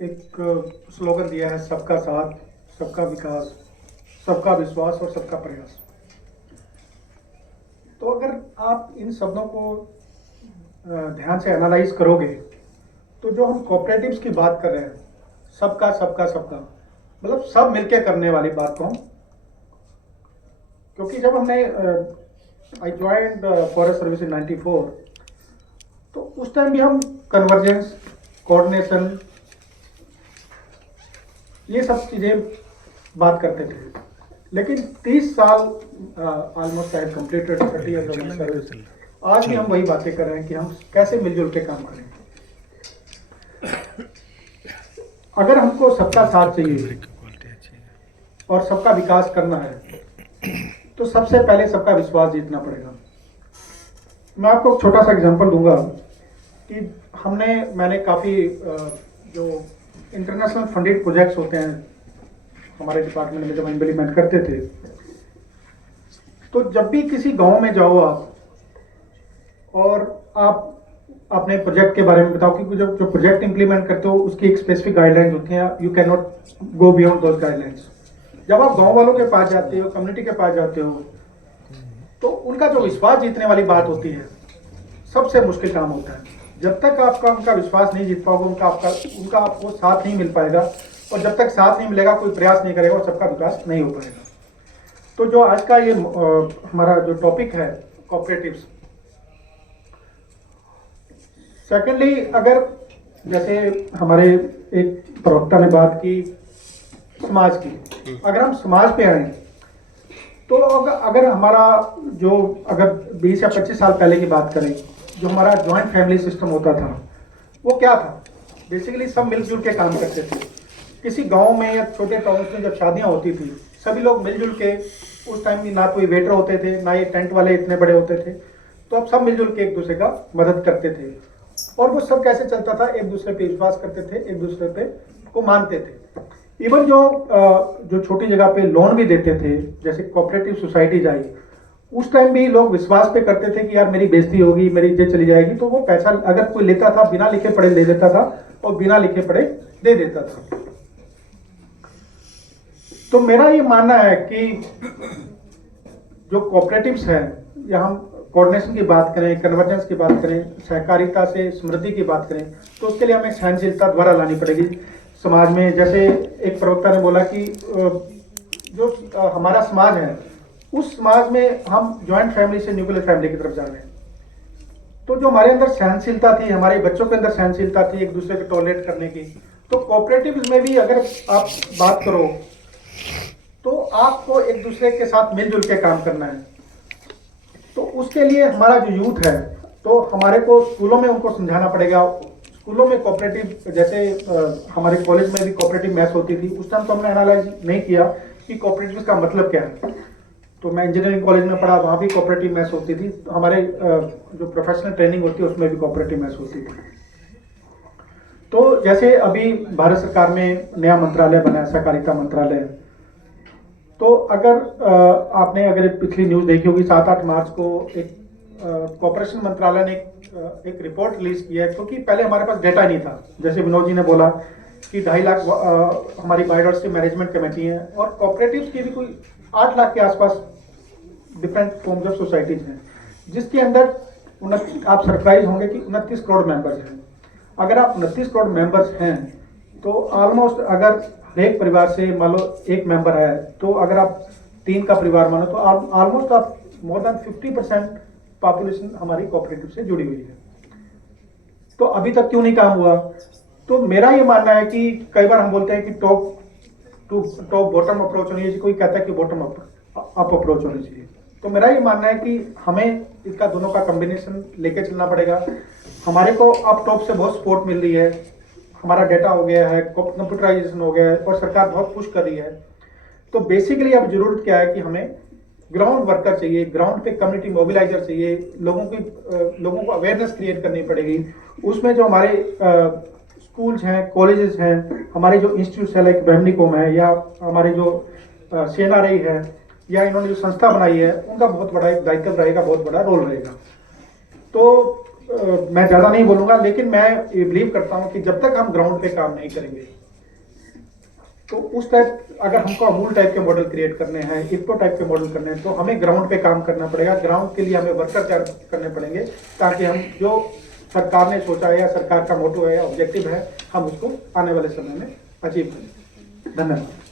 एक स्लोगन दिया है, सबका साथ, सबका विकास, सबका विश्वास और सबका प्रयास। तो अगर आप इन शब्दों को ध्यान से एनालाइज करोगे तो जो हम कोऑपरेटिव्स की बात कर रहे हैं, सबका सबका सबका मतलब सब मिलके करने वाली बात को हम, क्योंकि जब हमने आई ज्वाइंड फॉरेस्ट सर्विस इन 94, तो उस टाइम भी हम कन्वर्जेंस, कोऑर्डिनेशन, ये सब चीज़ें बात करते थे। लेकिन 30 साल almost I completed 30 years of service, आज भी हम वही बातें कर रहे हैं कि हम कैसे मिलजुल के काम करें। अगर हमको सबका साथ चाहिए और सबका विकास करना है तो सबसे पहले सबका विश्वास जीतना पड़ेगा। मैं आपको एक छोटा सा एग्जांपल दूंगा कि मैंने काफ़ी जो इंटरनेशनल फंडेड प्रोजेक्ट्स होते हैं हमारे डिपार्टमेंट में जब इम्प्लीमेंट करते थे, तो जब भी किसी गांव में जाओ आप और आप अपने प्रोजेक्ट के बारे में बताओ, क्योंकि जब जो प्रोजेक्ट इंप्लीमेंट करते हो उसकी एक स्पेसिफिक गाइडलाइंस होती हैं, you can not go beyond those guidelines. जब आप गांव वालों के पास जाते हो, कम्युनिटी के पास जाते हो, तो उनका जो विश्वास जीतने वाली बात होती है, सबसे मुश्किल काम होता है। जब तक आपका उनका विश्वास नहीं जीत पाओगे, उनका आपको साथ नहीं मिल पाएगा, और जब तक साथ नहीं मिलेगा कोई प्रयास नहीं करेगा और सबका विकास नहीं हो पाएगा। तो जो आज का ये हमारा जो टॉपिक है कोऑपरेटिव्स। सेकेंडली, अगर जैसे हमारे एक प्रवक्ता ने बात की समाज की, अगर हम समाज पे आए तो अगर हमारा जो अगर 20 या 25 साल पहले की बात करें, जो हमारा जॉइंट फैमिली सिस्टम होता था, वो क्या था? बेसिकली सब मिलजुल के काम करते थे। किसी गांव में या छोटे टाउन्स में जब शादियां होती थी, सभी लोग मिलजुल के, उस टाइम में ना कोई वेटर होते थे, ना ये टेंट वाले इतने बड़े होते थे, तो अब सब मिलजुल के एक दूसरे का मदद करते थे। और वो सब कैसे चलता था? एक दूसरे पे विश्वास करते थे, एक दूसरे पे को मानते थे। इवन जो छोटी जगह पे लोन भी देते थे, जैसे कोऑपरेटिव सोसाइटीज आई, उस टाइम भी लोग विश्वास पे करते थे कि यार मेरी बेइज्जती होगी, मेरी इज्जत चली जाएगी, तो वो पैसा अगर कोई लेता था बिना लिखे पढ़े ले लेता था और बिना लिखे पढ़े दे देता था। तो मेरा ये मानना है कि जो कोऑपरेटिव्स हैं, या हम कोऑर्डिनेशन की बात करें, कन्वर्जेंस की बात करें, सहकारिता से समृद्धि की बात करें, तो उसके लिए हमें सहनशीलता द्वारा लानी पड़ेगी समाज में। जैसे एक प्रवक्ता ने बोला कि जो हमारा समाज है, उस समाज में हम ज्वाइंट फैमिली से न्यूक्लियर फैमिली की तरफ जा रहे हैं। तो जो हमारे अंदर सहनशीलता थी, हमारे बच्चों के अंदर सहनशीलता थी एक दूसरे को टॉलरेट करने की, तो कोऑपरेटिव्स में भी अगर आप बात करो तो आपको एक दूसरे के साथ मिलजुल के काम करना है। तो उसके लिए हमारा जो यूथ है, तो हमारे को स्कूलों में उनको समझाना पड़ेगा। स्कूलों में कोऑपरेटिव, जैसे हमारे कॉलेज में भी कोऑपरेटिव मैथ्स होती थी, उस टाइम तो हमने एनालाइज नहीं किया कि कोऑपरेटिव का मतलब क्या है। तो मैं इंजीनियरिंग कॉलेज में पढ़ा, वहाँ भी कोऑपरेटिव मैथ्स होती थी। हमारे जो प्रोफेशनल ट्रेनिंग होती है उसमें भी कोऑपरेटिव मैथ्स होती थी। तो जैसे अभी भारत सरकार में नया मंत्रालय बना है, सहकारिता मंत्रालय, तो अगर पिछली न्यूज़ देखी होगी, 7-8 मार्च को एक कॉर्पोरेशन मंत्रालय ने एक रिपोर्ट रिलीज किया है, क्योंकि पहले हमारे पास डेटा नहीं था। जैसे विनोद जी ने बोला कि 2.5 लाख हमारी बायोडाइवर्सिटी मैनेजमेंट कमेटी है, और कोऑपरेटिव्स की भी कोई 8 लाख के आसपास डिफरेंट फॉर्म्स ऑफ सोसाइटीज हैं, जिसके अंदर आप सरप्राइज होंगे कि 29 करोड़ मेंबर्स हैं। अगर आप 29 करोड़ मेंबर्स हैं, तो ऑलमोस्ट अगर एक परिवार से मान लो एक मेंबर है, तो अगर आप 3 का परिवार मानो, तो ऑलमोस्ट आप मोर देन 50% पॉपुलेशन हमारी कोऑपरेटिव से जुड़ी हुई है। तो अभी तक क्यों नहीं काम हुआ? तो मेरा ये मानना है कि कई बार हम बोलते हैं कि टॉप बॉटम अप्रोच होनी चाहिए, कोई कहता है कि बॉटम अप अप्रोच होनी चाहिए। तो मेरा ये मानना है कि हमें इसका दोनों का कॉम्बिनेशन लेके चलना पड़ेगा। हमारे को अब टॉप से बहुत सपोर्ट मिल रही है, हमारा डेटा हो गया है, कंप्यूटराइजेशन हो गया है, और सरकार बहुत पुश कर रही है। तो बेसिकली अब जरूरत क्या है कि हमें ग्राउंड वर्कर चाहिए, ग्राउंड पे कम्युनिटी मोबिलाइजर चाहिए, लोगों को अवेयरनेस क्रिएट करनी पड़ेगी। उसमें जो हमारे स्कूल्स हैं, कॉलेजेस हैं, हमारे जो इंस्टीट्यूट है लाइक बैमनीकॉम है, या हमारे जो CNRI है, या इन्होंने जो संस्था बनाई है, उनका बहुत बड़ा एक दायित्व रहेगा, बहुत बड़ा रोल रहेगा। तो मैं ज़्यादा नहीं बोलूँगा, लेकिन मैं ये बिलीव करता हूँ कि जब तक हम ग्राउंड पे काम नहीं करेंगे, तो उस टाइप अगर हमको अमूल टाइप के मॉडल क्रिएट करने हैं, इफ्को टाइप के मॉडल करने हैं, तो हमें ग्राउंड पे काम करना पड़ेगा। ग्राउंड के लिए हमें वर्कर तैयार करने पड़ेंगे, ताकि हम जो सरकार ने सोचा है या सरकार का मोटो है या ऑब्जेक्टिव है, हम उसको आने वाले समय में अचीव करें। धन्यवाद।